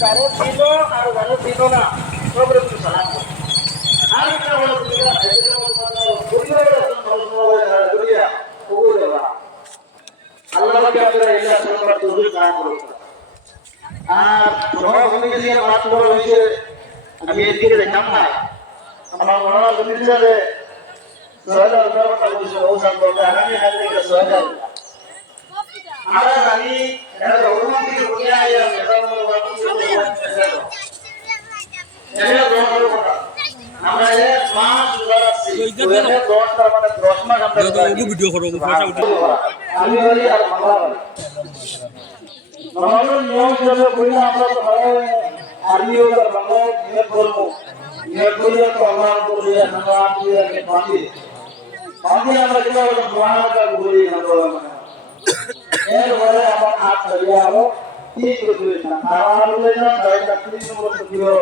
যারা ছিল আর যারা ছিল না সবরে তুমি সালাম করো। আর একটা হলো তুমি আল্লাহকে আপনারা ইল্লাহ সাল্লাল্লাহু আলাইহি ওয়াসাল্লাম করুন। আর তোমার ভূমিকা দিয়ে মাছ বড় হয়েছে আমি এদিকে দেখলাম না আমার মনে হয় তুমি যাবে সহায়তা করার কথা বলছো ও সম্পর্কে আমি হাতে থেকে সহায়তা আর আমি এটা অনুমান থেকে বলে আইলাম এটা বড় কথা এটা বড় কথা আমরা এক মাস ধরাচ্ছি ওইখানে 10টা মানে 10 মাস আমরা ভিডিও করব পয়সা উঠে আমি বলি আর বাংলা আমাদের নিয়ম হিসেবে বইলা আমরা তো আর্মি ওর বাংলা নিয়ম করবো নিয়ম করলে তো আমরা বলি আমরা আপনি পাবি পাবি আমরা কি বলবো বাংলা বলি আমরা এরপরে আবার হাত ধরিয়া আরো ঠিক করে দিলাম আর বলে না তাইটা 3 নম্বর কিলো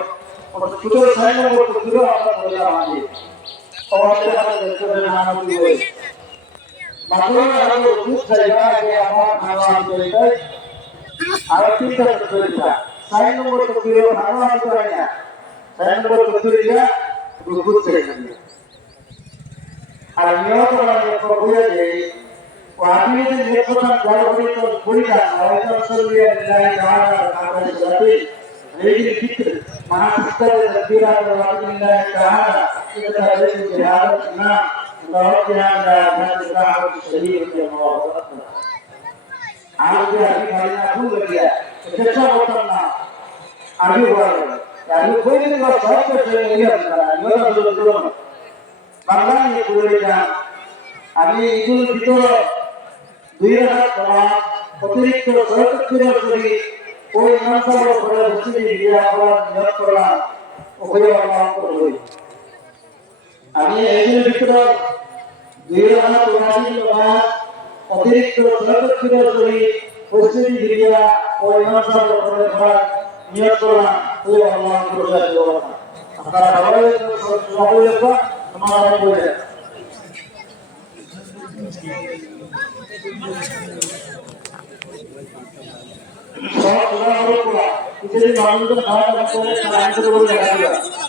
ওটা ছোট 6 নম্বর কিলো আমরা ধরে আমাদের ওদের আমরা দেখতে না আমাদের বলি বাকি আমরা দুধ খাইবা যে আমার খাওয়া দইটা আর ঠিক করে দিলা 6 নম্বর কিলো খাওয়া দইটা না 6 নম্বর কিলো দুধ খাইবা আর নিয়ত মানে প্রভুয়ে যে আপনি যে নিয়তটা গড়বড়ি তো করিনা হয়তো আসলে নাই তাহলে আমাদের জাতি এই যে ঠিক মহাপুরুষের রবিরা রাদিল্লাহ তাআলা এটা হচ্ছে জিহাদ না নওজিয়ান রাজা শরীর के मोहब्बत आज भी अभी भाई ना भूल गया अच्छा होता ना आगे बढ़ यानी कोई भी बात सब से नहीं करता ये तो बांग्ला में बोले जा আমি ঈদুল ফিতর 2000 অতিরিক্ত 77 করি ওই নামসার উপরে বসে দিয়ে আমরা নিয়ত করলাম ওখানে আমরা করব আমি ঈদুল ফিতর 2000 অতিরিক্ত 77 করি বসে দিয়ে ওই নামসার উপরে আমরা নিয়ত করলাম ওই আমরা করব আপনারা সবাই তোমার বলে Assalamualaikum warahmatullahi wabarakatuh.